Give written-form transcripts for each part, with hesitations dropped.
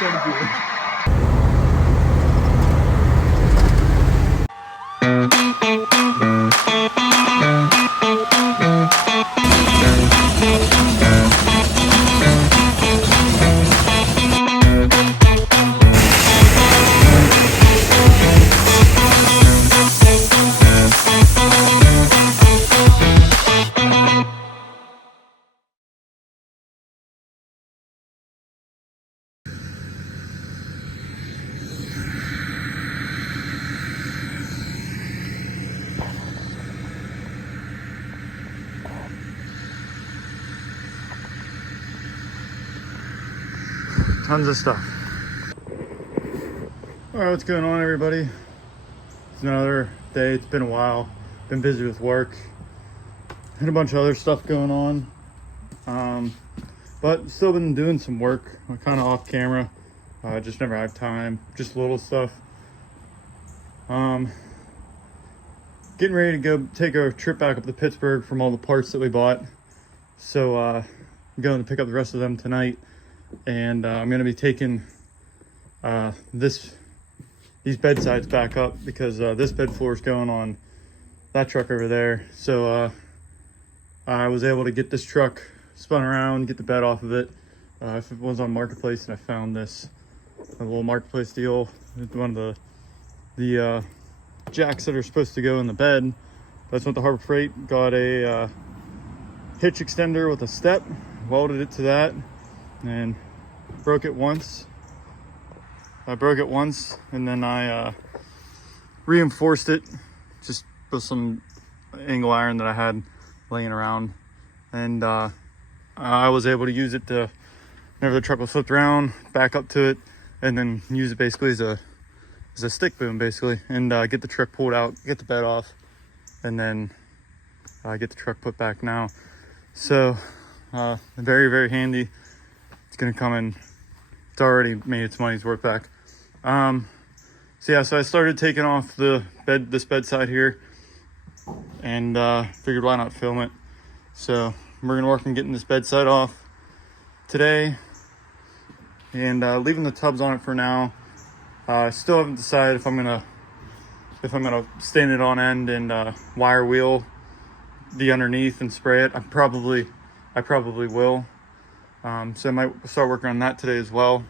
trying to do it. Tons of stuff. All right, what's going on, everybody? It's another day. It's been a while. Been busy with work. Had a bunch of other stuff going on. But still been doing some work. I'm kind of off camera. Just never have time. Just little stuff. Getting ready to go take a trip back up to Pittsburgh from all the parts that we bought. So I'm going to pick up the rest of them tonight. And I'm going to be taking these bed sides back up because this bed floor is going on that truck over there. So I was able to get this truck spun around, get the bed off of it. If it was on Marketplace, and I found this a little Marketplace deal. One of the jacks that are supposed to go in the bed. That's what the Harbor Freight got a hitch extender with a step, welded it to that, and broke it once. I broke it once, and then I reinforced it just with some angle iron that I had laying around, and I was able to use it to, whenever the truck was flipped around, back up to it, and then use it basically as a stick boom, basically, and get the truck pulled out, get the bed off, and then get the truck put back now. So very, very handy. It's gonna come in. It's already made its money's worth back. So yeah, so I started taking off this bedside here, and figured why not film it. So we're gonna work on getting this bedside off today, and leaving the tubs on it for now. I still haven't decided if I'm gonna stand it on end and wire wheel the underneath and spray it. I probably will. So I might start working on that today as well.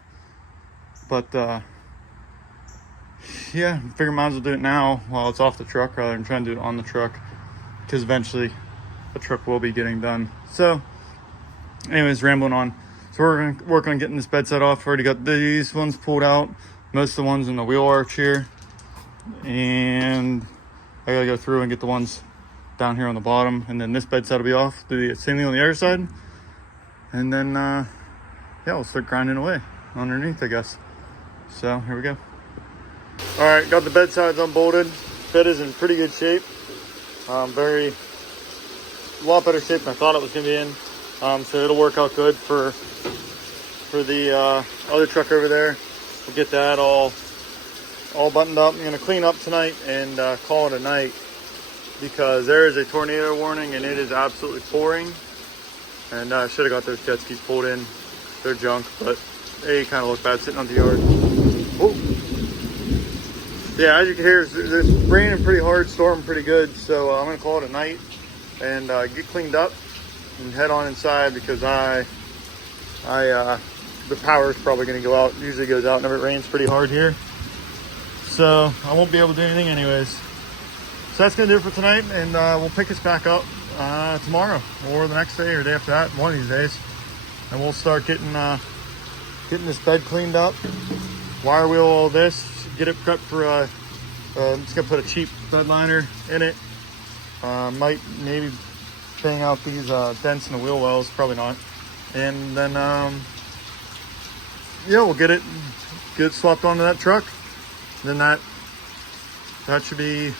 But yeah, I figure might as well do it now while it's off the truck rather than trying to do it on the truck, because eventually the truck will be getting done. So anyways, rambling on. So we're gonna work on getting this bedside off. Already got these ones pulled out, most of the ones in the wheel arch here, and I gotta go through and get the ones down here on the bottom, and then this bedside will be off. Do the same thing on the other side, and then yeah, we'll start grinding away underneath, I guess. So here we go. All right, got the bed sides unbolted. Bed is in pretty good shape. A lot better shape than I thought it was gonna be in. So it'll work out good for the other truck over there. We'll get that all buttoned up. I'm gonna clean up tonight and call it a night, because there is a tornado warning and it is absolutely pouring. And I should have got those jet skis pulled in. They're junk, but they kind of look bad sitting on the yard. Oh. Yeah, as you can hear, it's raining pretty hard, storming pretty good. So I'm gonna call it a night and get cleaned up and head on inside, because the power is probably gonna go out. Usually goes out whenever it rains pretty hard here. So I won't be able to do anything anyways. So that's gonna do it for tonight, and we'll pick this back up tomorrow or the next day or day after that, one of these days, and we'll start getting this bed cleaned up, wire wheel all this, get it prepped for I'm just gonna put a cheap bed liner in it. Might maybe bang out these dents in the wheel wells, probably not, and then yeah, we'll get it swapped onto that truck. Then that should be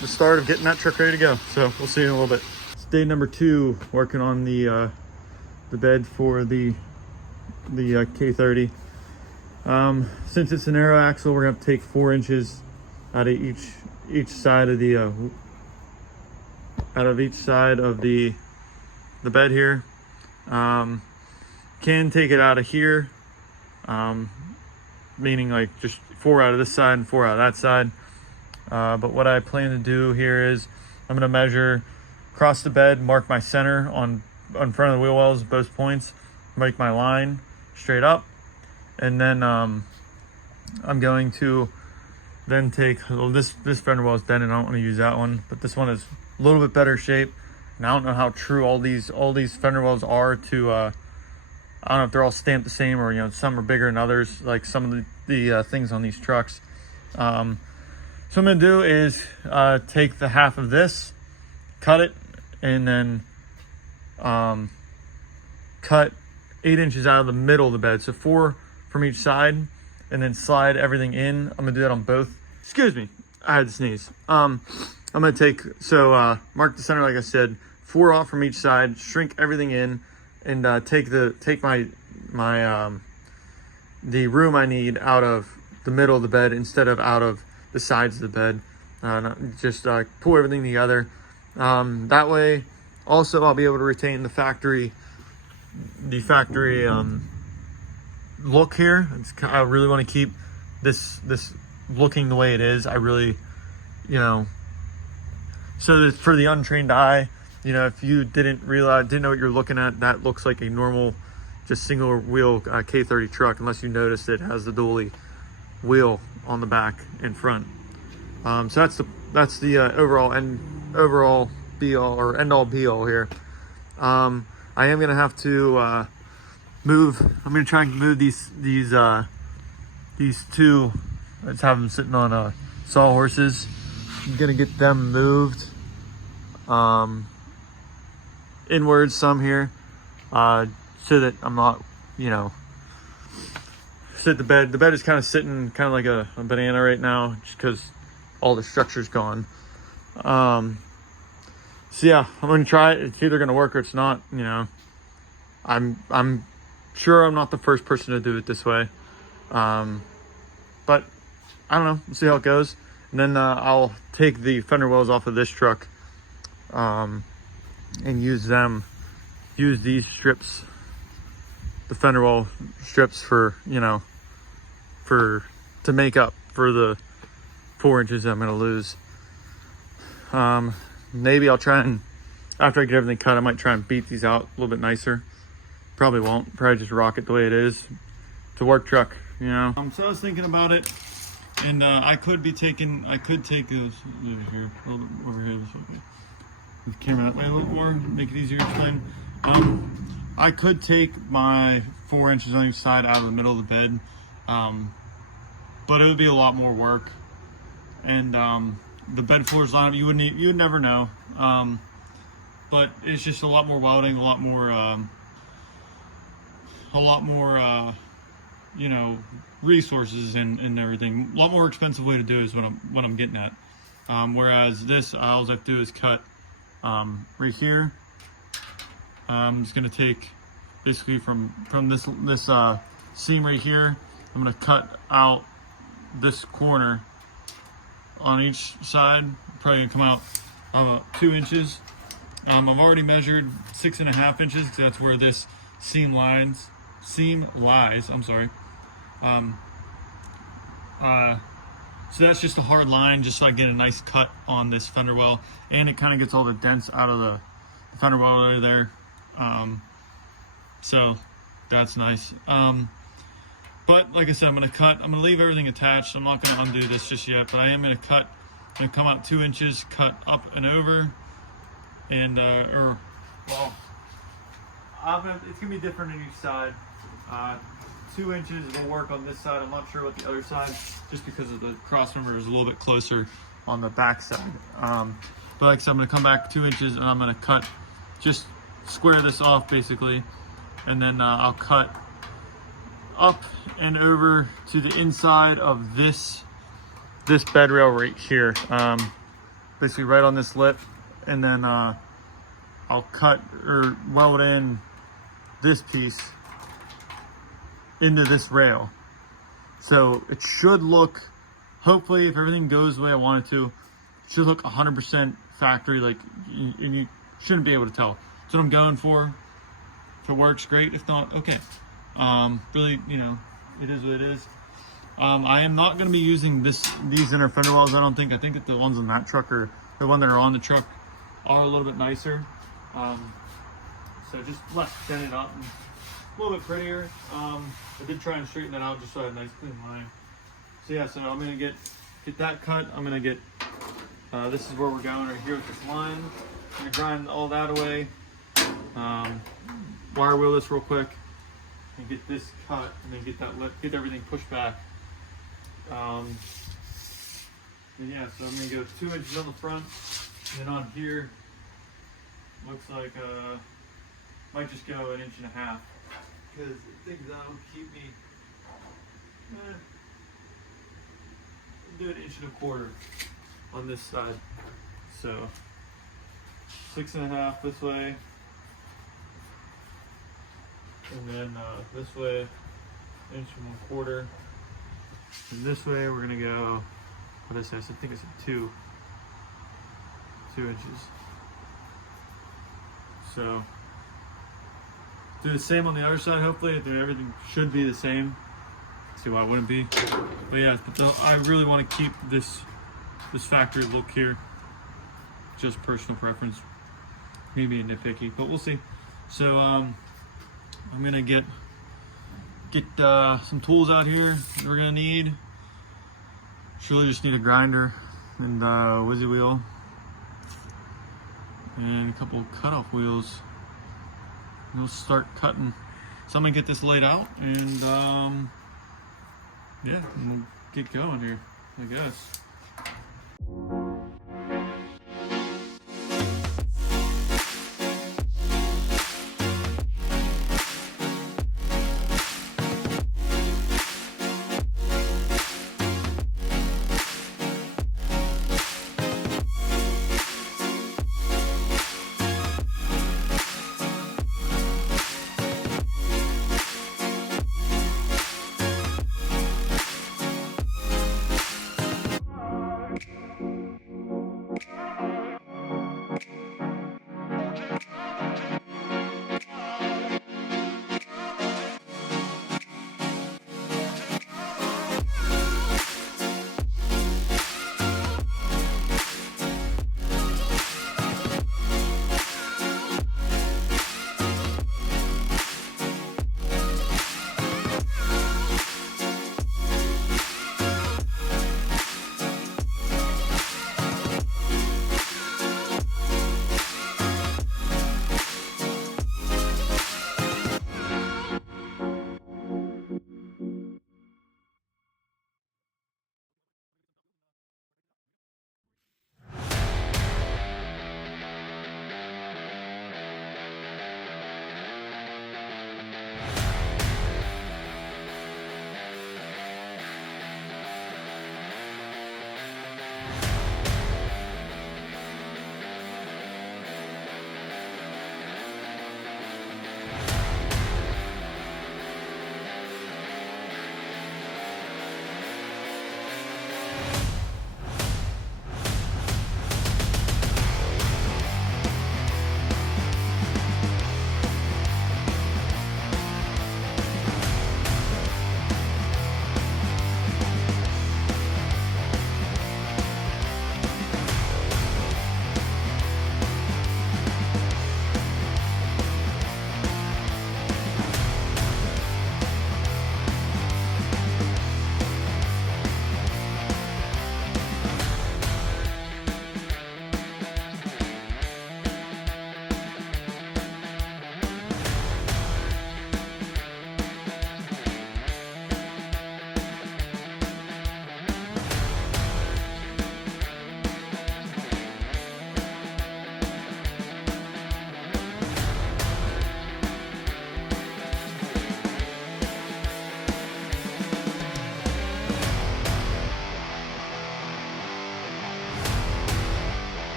the start of getting that truck ready to go. So we'll see you in a little bit. It's day number 2 working on the bed for the K30. Since it's an arrow axle, we're gonna have to take 4 inches out of each side of the bed here. Can take it out of here. meaning like just 4 out of this side and 4 out of that side. But what I plan to do here is I'm going to measure across the bed, mark my center on front of the wheel wells, both points, make my line straight up, and then I'm going to then take this fender well is bended. I don't want to use that one, but this one is a little bit better shape. And I don't know how true all these fender wells are to I don't know if they're all stamped the same, or, you know, some are bigger than others, like some of the things on these trucks. So what I'm gonna do is take the half of this, cut it, and then cut 8 inches out of the middle of the bed, so 4 from each side, and then slide everything in. I'm gonna do that on both. Excuse me, I had to sneeze. I'm gonna take, mark the center like I said, 4 off from each side, shrink everything in, and take my the room I need out of the middle of the bed instead of out of the sides of the bed. Just pull everything together. That way, also I'll be able to retain the factory look here. I really want to keep this looking the way it is. I really, you know, so that for the untrained eye, you know, if you didn't know what you're looking at, that looks like a normal, just single wheel K30 truck, unless you notice it has the dually wheel on the back and front. So that's the overall be all or end all be all here. I am gonna have to move. I'm gonna try and move these two. Let's have them sitting on sawhorses. I'm gonna get them moved inwards some here, so that I'm not, you know, sit the bed. The bed is kind of sitting kind of like a banana right now, just because all the structure's gone. So yeah, I'm gonna try it. It's either gonna work or it's not. You know, I'm sure I'm not the first person to do it this way, but I don't know. We'll see how it goes. And then I'll take the fender wells off of this truck and use these strips, the fender well strips, for, you know, to make up for the 4 inches I'm gonna lose. Maybe I'll try and, after I get everything cut, I might try and beat these out a little bit nicer. Probably won't. Probably just rock it the way it is. It's a work truck, you know. So I was thinking about it, and I could take those over here, over here. Okay. The camera that way a little more, make it easier to explain. I could take my 4 inches on each side out of the middle of the bed, but it would be a lot more work, and the bed floors line up, you would never know. But it's just a lot more welding, a lot more you know, resources and everything. A lot more expensive way to do is what I'm getting at. Whereas this, all I have to do is cut right here. I'm just gonna take basically from this seam right here. I'm gonna cut out this corner on each side. Probably gonna come out about 2 inches. I've already measured 6.5 inches, because that's where this seam lies. I'm sorry. So that's just a hard line, just so I get a nice cut on this fender well, and it kind of gets all the dents out of the fender well right there. So that's nice. But like I said, I'm gonna leave everything attached. I'm not gonna undo this just yet, but I am gonna cut. I'm gonna come out 2 inches, cut up and over, and it's gonna be different on each side. 2 inches will work on this side. I'm not sure what the other side, just because of the cross member is a little bit closer on the back side. But like I said, I'm gonna come back 2 inches, and I'm gonna cut, just square this off basically, and then I'll cut up and over to the inside of this bed rail right here, basically right on this lip, and then I'll cut or weld in this piece into this rail. So it should look, hopefully, if everything goes the way I want it to, it should look 100% factory, like, and you shouldn't be able to tell. That's what I'm going for. If it works, great. If not, okay. Really, you know, it is what it is. I am not going to be using these inner fender wells. I think that the ones on that truck are the one that are on the truck are a little bit nicer. So just less dented up and a little bit prettier. I did try and straighten that out just so I had a nice clean line. So yeah, so I'm gonna get that cut. I'm gonna get this is where we're going right here with this line. I'm gonna grind all that away. Wire wheel this real quick and get this cut, and then get everything pushed back. And yeah, so I'm gonna go 2 inches on the front, and then on here looks like might just go 1.5 inches because I think that'll keep me. Do 1.25 inches on this side, so 6.5 this way, and then this way 1.25 inches, and this way we're gonna go. What did I say? I think it's 2 inches. So do the same on the other side. Hopefully, everything should be the same. See why it wouldn't be. But yeah, I really want to keep this factory look here. Just personal preference. Me being nitpicky, but we'll see. So I'm gonna get some tools out here that we're gonna need. Surely just need a grinder and whizzy wheel and a couple cutoff wheels. And we'll start cutting. So I'm gonna get this laid out and yeah, we'll get going here, I guess.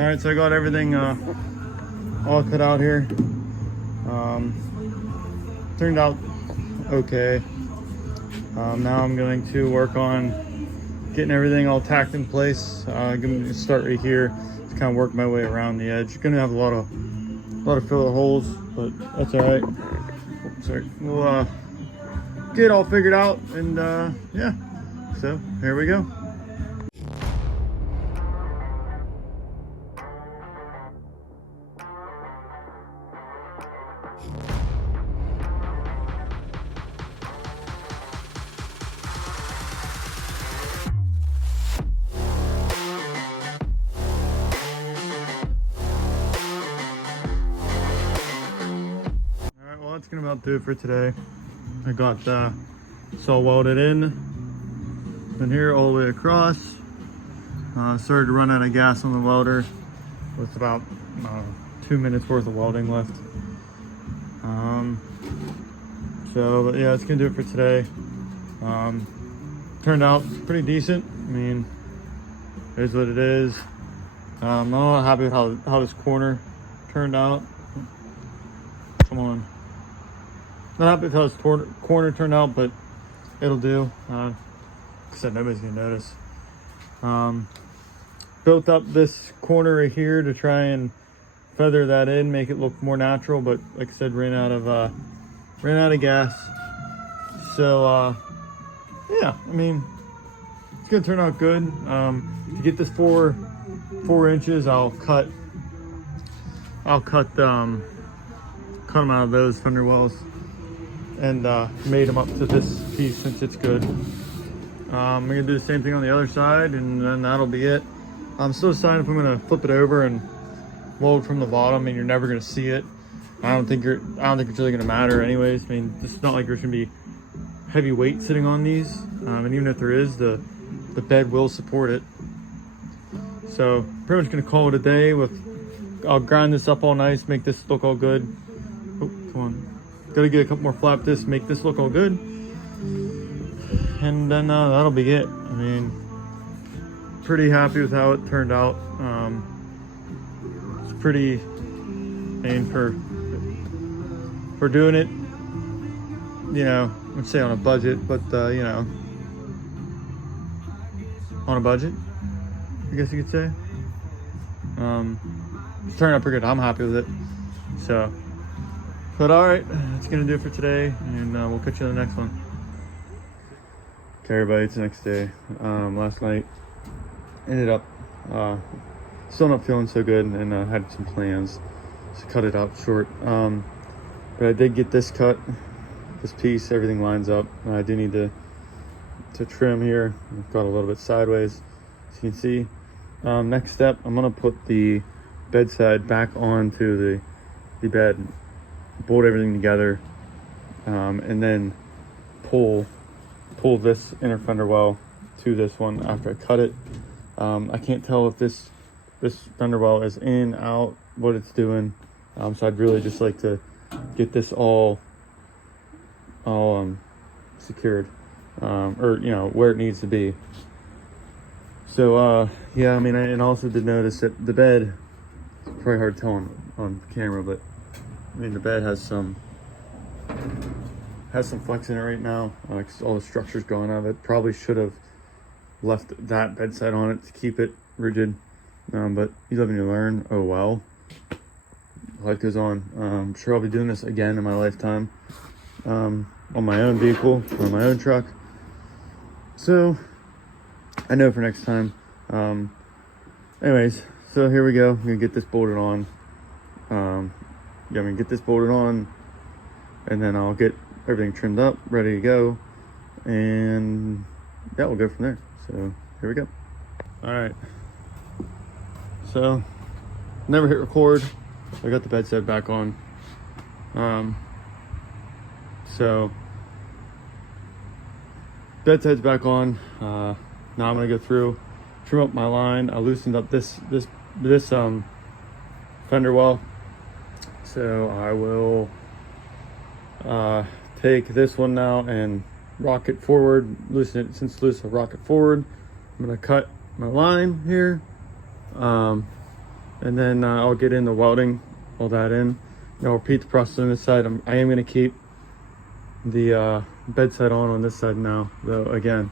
All right, so I got everything all cut out here. Turned out okay. Now I'm going to work on getting everything all tacked in place. I'm going to start right here to kind of work my way around the edge. Going to have a lot of filler holes, but that's all right. Sorry, we'll get it all figured out, and yeah. So here we go. That's gonna about do it for today. I got it's all welded in, and here all the way across. Started to run out of gas on the welder with about 2 minutes worth of welding left. But yeah, it's gonna do it for today. Turned out pretty decent. I mean, it is what it is. I'm not happy with how this corner turned out. Come on. Not happy with how this corner turned out, but it'll do. Like I said, nobody's gonna notice. Built up this corner right here to try and feather that in, make it look more natural, but like I said, ran out of gas. So yeah, I mean, it's gonna turn out good. To get this 4 inches, I'll cut them out of those fender wells and made them up to this piece since it's good. I'm gonna do the same thing on the other side, and then that'll be it. I'm still deciding if I'm gonna flip it over and weld from the bottom, and you're never gonna see it. I don't think it's really gonna matter anyways. I mean, it's not like there's gonna be heavy weight sitting on these, and even if there is, the bed will support it. So pretty much gonna call it a day. I'll grind this up all nice, make this look all good. Oh, come on. Gotta get a couple more flap discs, make this look all good. And then that'll be it. I mean, pretty happy with how it turned out. It's pretty, I mean, for doing it, you know, I'd say on a budget, but you know, on a budget, I guess you could say. It's turned out pretty good. I'm happy with it. So, but all right, that's gonna do it for today, and we'll catch you on the next one. Okay, everybody, it's the next day. Last night ended up still not feeling so good, and had some plans to cut it out short. But I did get this cut, this piece, everything lines up. I do need to trim here. I've got a little bit sideways, as you can see. Next step, I'm gonna put the bedside back onto the bed, bolt everything together, and then pull this inner fender well to this one after I cut it. I can't tell if this fender well is in, out, what it's doing. So I'd really just like to get this all secured, or you know, where it needs to be. So yeah, I mean, I also did notice that the bed, it's probably hard to tell on camera, but I mean, the bed has some flex in it right now. All the structure's going out of it. Probably should have left that bedside on it to keep it rigid, but you live and you learn. Oh well, life goes on. I'm sure I'll be doing this again in my lifetime, on my own vehicle, on my own truck. So I know for next time. Anyways, so here we go. I'm gonna get this bolted on. Yeah, I'm gonna get this bolted on, and then I'll get everything trimmed up, ready to go, and yeah, we'll go from there. So here we go. All right. So never hit record. I got the bedside back on. So bedside's back on. Now I'm gonna go through, trim up my line. I loosened up this fender well. So I will take this one now and rock it forward, loosen it. Since it's loose, I'll rock it forward. I'm gonna cut my line here, and then I'll get into welding all that in. I'll repeat the process on this side. I am going to keep the bedside on this side now, though, again.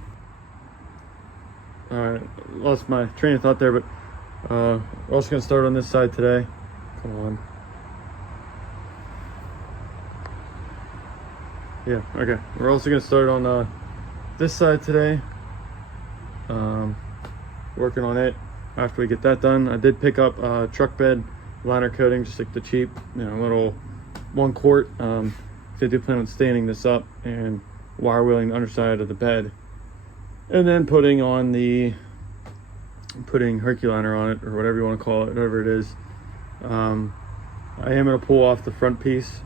Alright, lost my train of thought there, but we're also going to start on this side today. Come on. Yeah, okay. We're also going to start on this side today. Working on it after we get that done. I did pick up truck bed liner coating, just like the cheap, little 1 quart. I do plan on staining this up and wire wheeling the underside of the bed, and then putting Herculiner on it, or whatever you want to call it, whatever it is. I am going to pull off the front piece,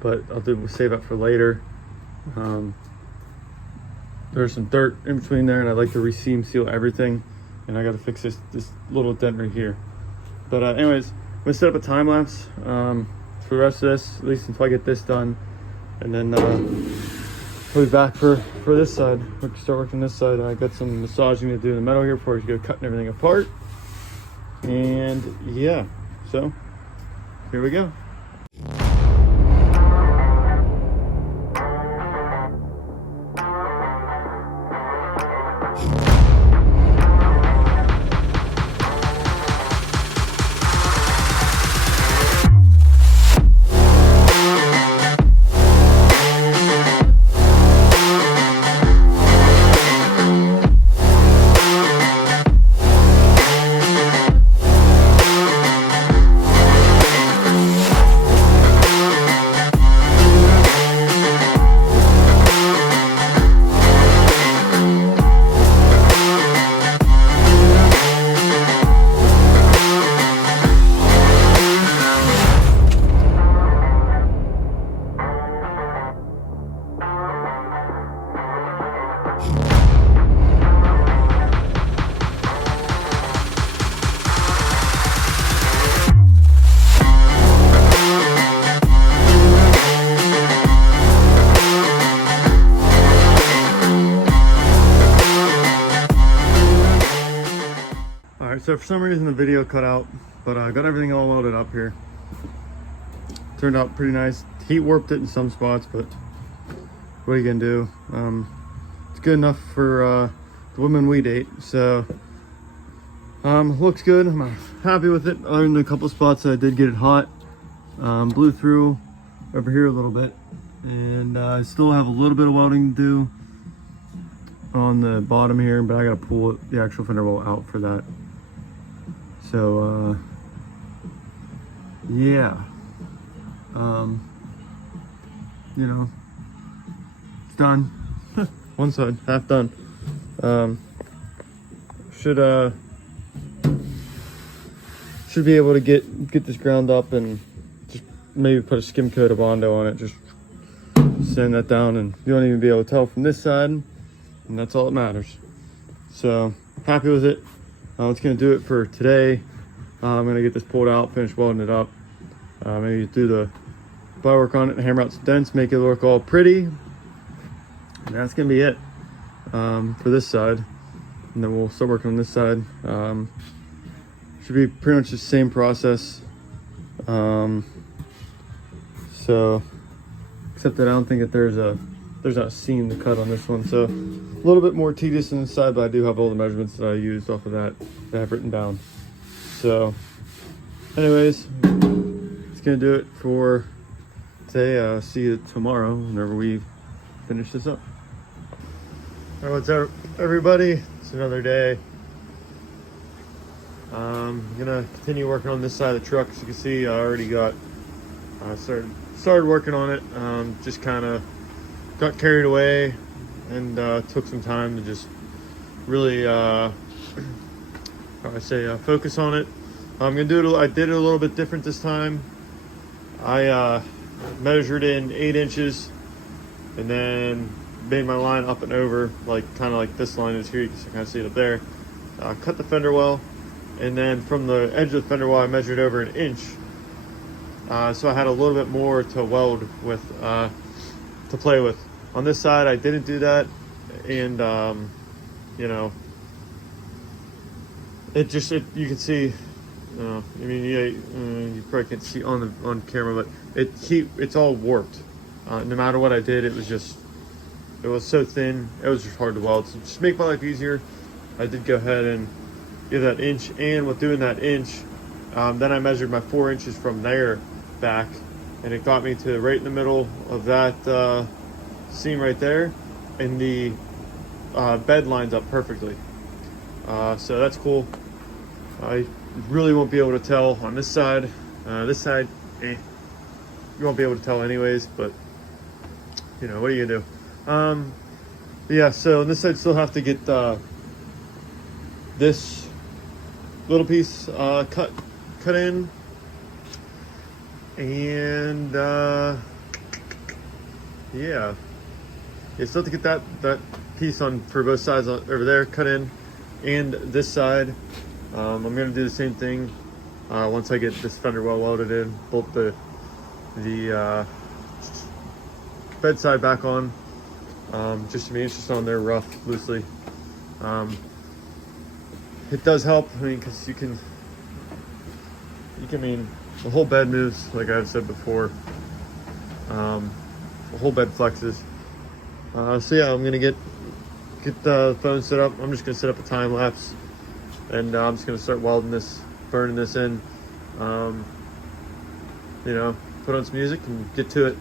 but I'll save that for later. There's some dirt in between there, and I'd like to reseam seal everything, and I got to fix this little dent right here. But anyways, I'm gonna set up a time lapse for the rest of this, at least until I get this done, and then we'll be back for this side. We can start working this side. I got some massaging to do in the metal here before we go cutting everything apart. And yeah, so here we go. So for some reason the video cut out, but I got everything all welded up here. Turned out pretty nice. Heat warped it in some spots, but what are you gonna do? It's good enough for the women we date. So looks good. I'm happy with it. Other than a couple spots I did get it hot. Blew through over here a little bit, and I still have a little bit of welding to do on the bottom here, but I gotta pull the actual fender well out for that. So yeah, it's done. One side half done. Should be able to get this ground up and just maybe put a skim coat of Bondo on it. Just sand that down, and you won't even be able to tell from this side, and that's all that matters. So happy with it. That's gonna do it for today. I'm gonna get this pulled out, finish welding it up, maybe do the bar work on it and hammer out some dents, make it look all pretty, and that's gonna be it for this side. And then we'll start working on this side. Should be pretty much the same process, so except that I don't think that there's not a seam to cut on this one, so a little bit more tedious on this side, but I do have all the measurements that I used off of that I have written down. So anyways, it's gonna do it for today. See you tomorrow whenever we finish this up. All right, what's up everybody? It's another day. I'm gonna continue working on this side of the truck. As you can see, I already got started working on it. Just kind of got carried away and took some time to just really focus on it. I'm gonna do it. I did it a little bit different this time. I measured in 8 inches and then made my line up and over, kind of like this line is here. You can kind of see it up there. Cut the fender well, and then from the edge of the fender well I measured over 1 inch. So I had a little bit more to weld with, to play with. On this side I didn't do that, and you can see I mean, yeah, you probably can't see on camera, but it's all warped. No matter what I did, it was so thin. It was just hard to weld. So just to make my life easier, I did go ahead and give that inch. And with doing that inch, then I measured my 4 inches from there back, and it got me to right in the middle of that seam right there, and the bed lines up perfectly. So that's cool. I really won't be able to tell on this side. This side, you won't be able to tell anyways, but you know, what are you gonna do? Yeah, so on this side still have to get this little piece cut in, and yeah, you still have to get that piece on for both sides over there cut in, and this side. I'm gonna do the same thing once I get this fender well welded in, bolt the bed side back on, just to me it's just on there rough, loosely. It does help, I mean, because you can mean the whole bed moves, like I've said before. The whole bed flexes. So yeah, I'm gonna get the phone set up. I'm just gonna set up a time lapse, and I'm just gonna start welding this, burning this in. You know, put on some music and get to it.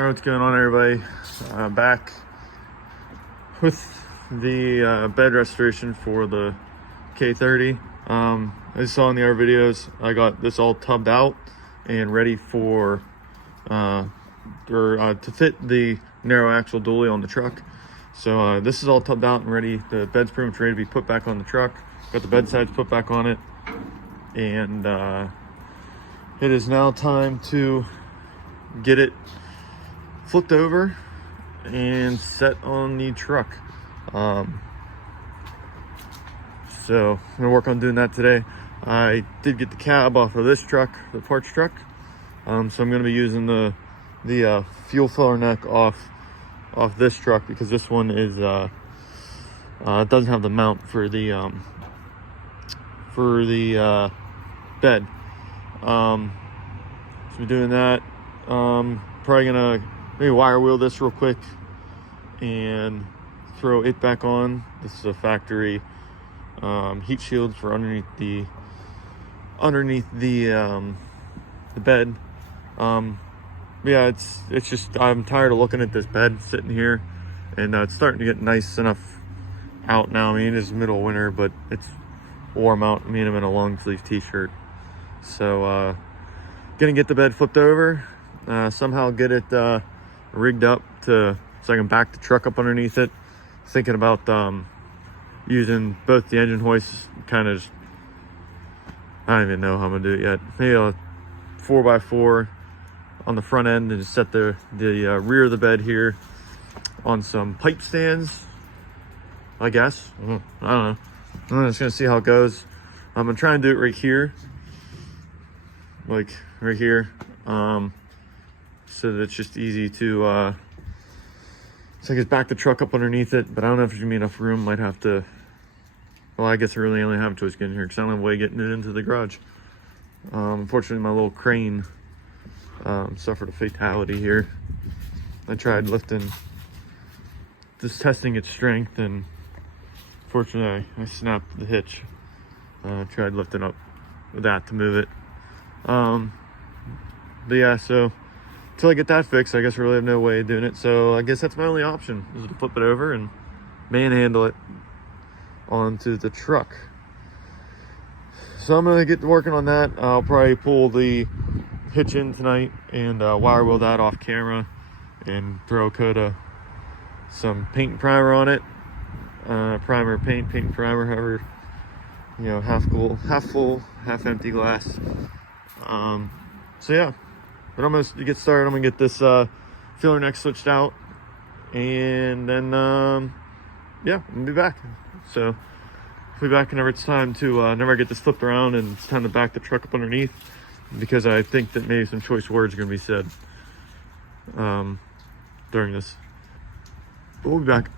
All right, what's going on, everybody? Back with the bed restoration for the K30. As you saw in the other videos, I got this all tubbed out and ready for to fit the narrow axle dually on the truck. So this is all tubbed out and ready. The bed's pretty much ready to be put back on the truck. Got the bed sides put back on it, and it is now time to get it flipped over and set on the truck. So I'm gonna work on doing that today. I did get the cab off of this truck, the parts truck. So I'm gonna be using the fuel filler neck off this truck, because this one is doesn't have the mount for the bed. So we're doing that. Probably gonna maybe wire wheel this real quick and throw it back on. This is a factory heat shield for underneath the bed. Yeah, it's just, I'm tired of looking at this bed sitting here, and it's starting to get nice enough out now. I mean, it is middle of winter, but it's warm out. I mean, I'm in a long sleeve t-shirt. So gonna get the bed flipped over, somehow get it rigged up so I can back the truck up underneath it. Thinking about using both the engine hoists, kind of, I don't even know how I'm gonna do it yet. Maybe a 4x4 on the front end, and just set the rear of the bed here on some pipe stands, I guess. I don't know. I'm just gonna see how it goes. I'm gonna try and do it right here, like right here, so that it's just easy to so I can back the truck up underneath it. But I don't know if there's gonna be enough room. Might have to, well, I guess I really only have a choice getting here, because I don't have a way of getting it into the garage. Unfortunately, my little crane suffered a fatality here. I tried lifting, just testing its strength, and fortunately I snapped the hitch. Tried lifting up with that to move it. But yeah, so until I get that fixed, I guess I really have no way of doing it. So I guess that's my only option, is to flip it over and manhandle it onto the truck. So I'm gonna get to working on that. I'll probably pull the hitch in tonight and wire wheel that off camera and throw a coat of some paint and primer on it. Primer, paint and primer, however, you know, half full, half empty glass. So yeah, but I'm gonna get started. I'm gonna get this filler neck switched out, and then yeah, I'm gonna be back. So I'll be back whenever it's time to whenever I get this flipped around and it's time to back the truck up underneath, because I think that maybe some choice words are gonna be said during this. But we'll be back.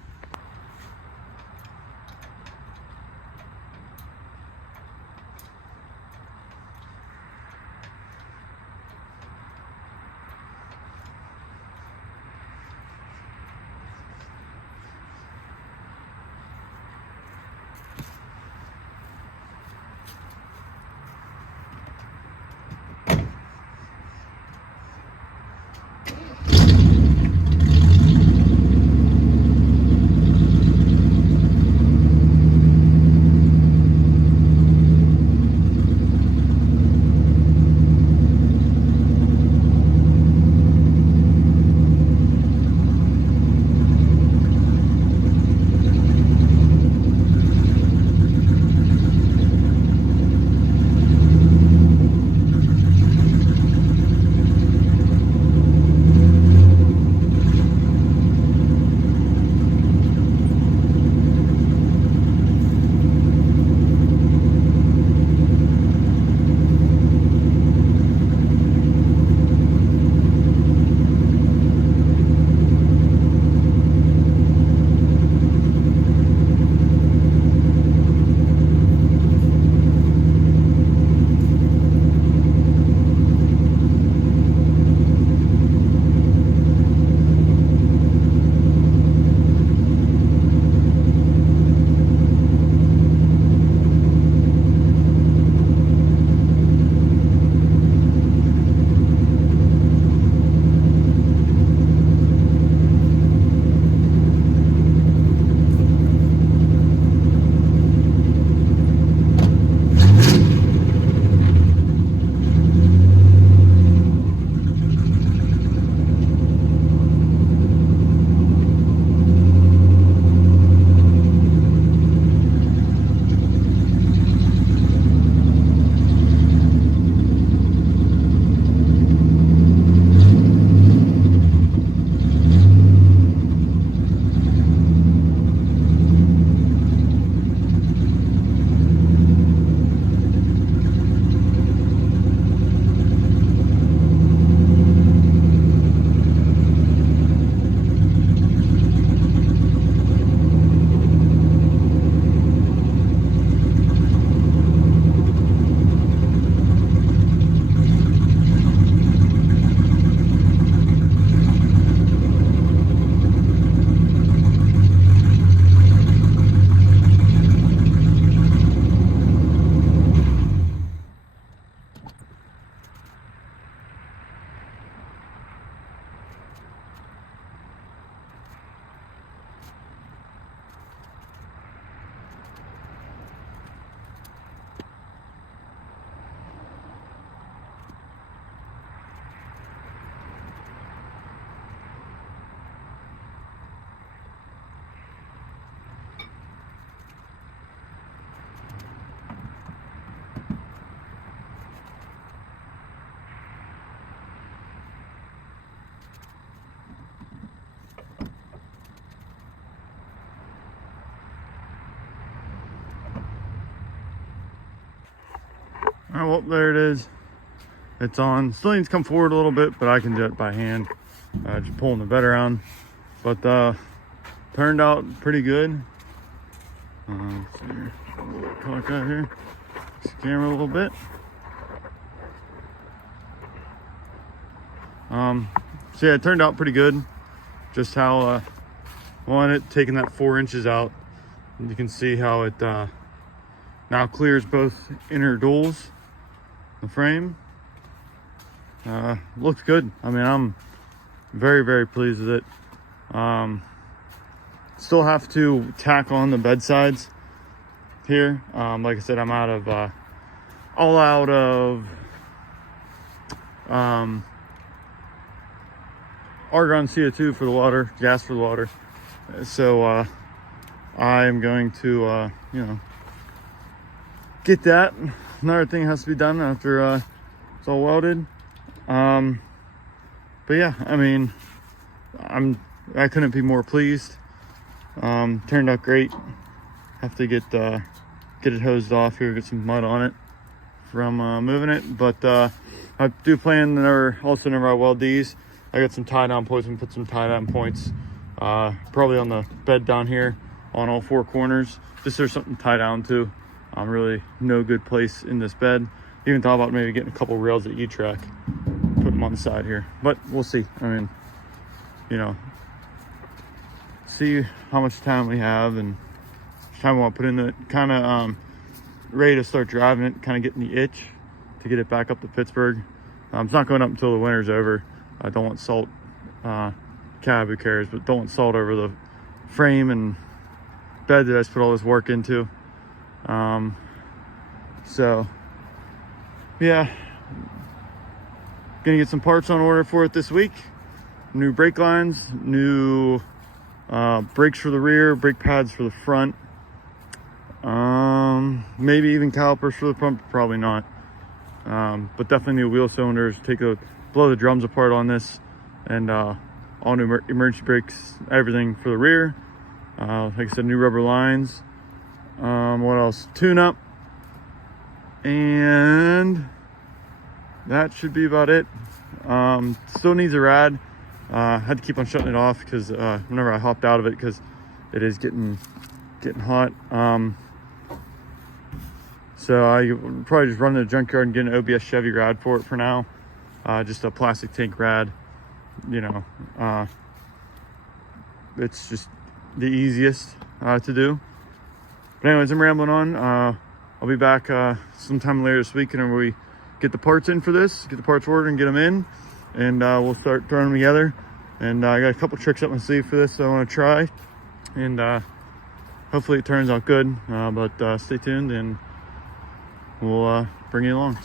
All right, well, there it is. It's on. Still needs to come forward a little bit, but I can do it by hand, just pulling the bed around. But turned out pretty good. Talk out here. Fix the camera a little bit. So yeah, it turned out pretty good. Just how wanted it, taking that 4 inches out. And you can see how it now clears both inner duals. the frame. Looks good. I mean, I'm very, very pleased with it. Still have to tack on the bed sides here. Like I said, I'm out of all out of argon CO2 for the water, gas for the water. So I am going to you know, get that. Another thing has to be done after it's all welded. But yeah, I mean, I couldn't be more pleased. Turned out great. Have to get it hosed off here, get some mud on it from moving it. But I do plan also whenever I weld these, I got some tie down points and put some tie down points probably on the bed down here on all four corners, just so there's something to tie down to. Really no good place in this bed. Even thought about maybe getting a couple rails at U-track, put them on the side here, but we'll see. I mean, you know, see how much time we have and time I want to put in the kind of ready to start driving it, kind of getting the itch to get it back up to Pittsburgh. It's not going up until the winter's over. I don't want salt, cab, who cares, but don't want salt over the frame and bed that I just put all this work into. So yeah, gonna get some parts on order for it this week. New brake lines, new brakes for the rear, brake pads for the front, maybe even calipers for the front, probably not, but definitely new wheel cylinders. Blow the drums apart on this, and all new emergency brakes, everything for the rear. Like I said, new rubber lines. What else? Tune up, and that should be about it. Still needs a rad. Had to keep on shutting it off because whenever I hopped out of it, because it is getting hot. So I would probably just run to the junkyard and get an OBS Chevy rad for it for now. Just a plastic tank rad, you know. It's just the easiest to do. But anyways, I'm rambling on. I'll be back sometime later this week, and we get the parts in for this, get the parts ordered and get them in, and we'll start throwing them together. And I got a couple tricks up my sleeve for this that I want to try, and hopefully it turns out good. But stay tuned, and we'll bring you along.